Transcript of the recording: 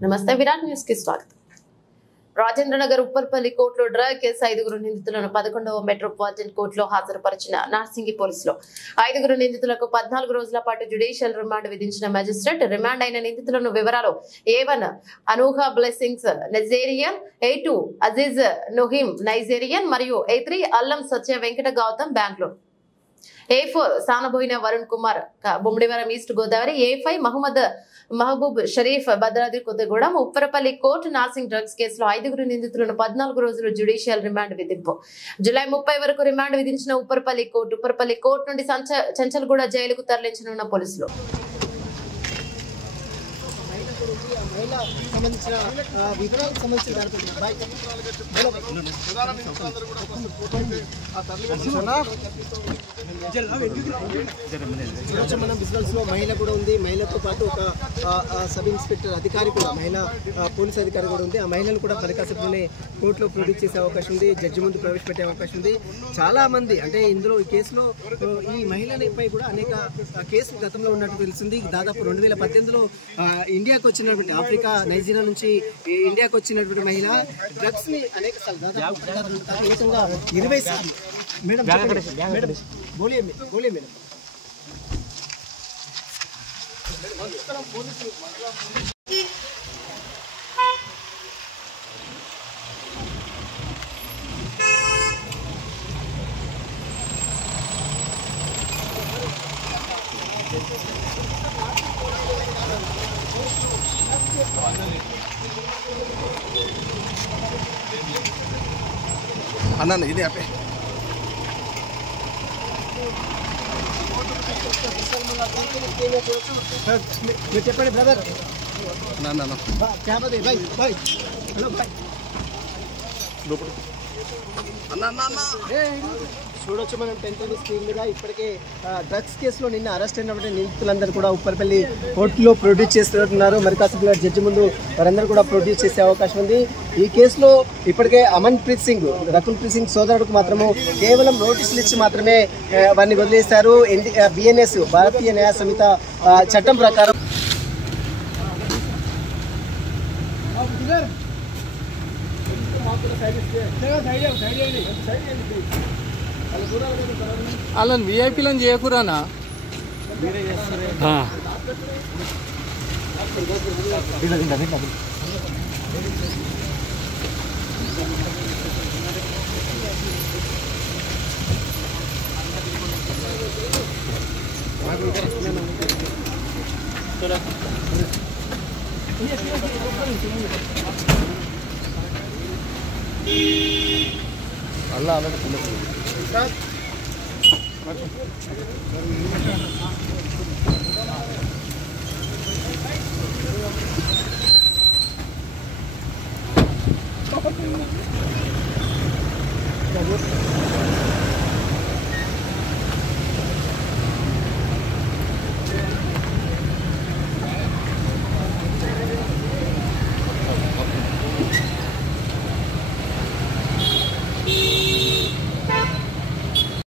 నమస్తే విరాట్ న్యూస్ కి స్వాగతం. రాజేంద్రనగర్ ఉప్పర్పల్లి కోర్టులో డ్రగ్ కేసు 5 నిందితులను 11వ మెట్రోపాలిటన్ కోర్టులో హాజరుపరిచిన నార్సింగి పోలీసులు 5 నిందితులకు 14 రోజుల పాటు జ్యుడిషియల్ రిమాండ్ విధించిన మెజిస్ట్రేట్ రిమాండ్ అయిన నిందితులను వివరాలు A1 Anuha blessings Nigerian, A2 Aziz Nohim Nigerian మరియు A3 Allam Satya Venkata Gautam Bengaluru, A4 Sanaboina Varun Kumar Bommidivaram East Godavari, A5 Mahaboob Sharif Bhadradri Kothagudem. Upparapalli court Narsing drugs కేసులో 5 నిందితులను 14 రోజులు జ్యుడిషియల్ రిమాండ్ విధింపు. జూలై 30 వరకు రిమాండ్ విధించిన ఉప్పరపల్లి కోర్టు నుండి చంచల్గూడ జైలుకు తరలించనున్న పోలీసులు. మనం బిజినెస్ లో మహిళ కూడా ఉంది. మహిళతో పాటు ఒక సబ్ ఇన్స్పెక్టర్ అధికారి కూడా, మహిళా పోలీస్ అధికారి కూడా ఉంది. ఆ మహిళను కూడా పలికాసలోనే కోర్టులో ప్రొడ్యూస్ చేసే అవకాశం ఉంది, జడ్జి ముందు ప్రవేశపెట్టే అవకాశం ఉంది. చాలా మంది అంటే ఇందులో ఈ కేసులో ఈ మహిళలపై కూడా అనేక కేసులు గతంలో ఉన్నట్టు తెలిసింది. దాదాపు 2018లో ఇండియాకు వచ్చినటువంటి ఆఫ్రికా నైజీరియా నుంచి ఇండియాకు వచ్చినటువంటి మహిళ డ్రగ్స్ ని అనేక సార్లు దాదాపు 20 సార్లు మేడం बोलिए मैडम अन्ना इधे पे చెప్పండి బ్రదర్. చూడొచ్చు మనం 10 స్క్రీన్ మీద ఇప్పటికే డ్రగ్స్ కేసులో నిన్న అరెస్ట్ అయినటువంటి నిందితులందరూ కూడా ఉప్పర్పల్లి కోర్టులో ప్రొడ్యూస్ చేస్తున్నారు. మరి కాసేపు జడ్జి ముందు వారందరూ కూడా ప్రొడ్యూస్ చేసే అవకాశం ఉంది. ఈ కేసులో ఇప్పటికే రకుల్ ప్రీత్ సింగ్ సోదరుడికి మాత్రము కేవలం నోటీసులు ఇచ్చి మాత్రమే వారిని వదిలేశారు. BNS భారతీయ న్యాయ సంహిత చట్టం ప్రకారం వాళ్ళని విఐపీలను చేయకురానా? అలా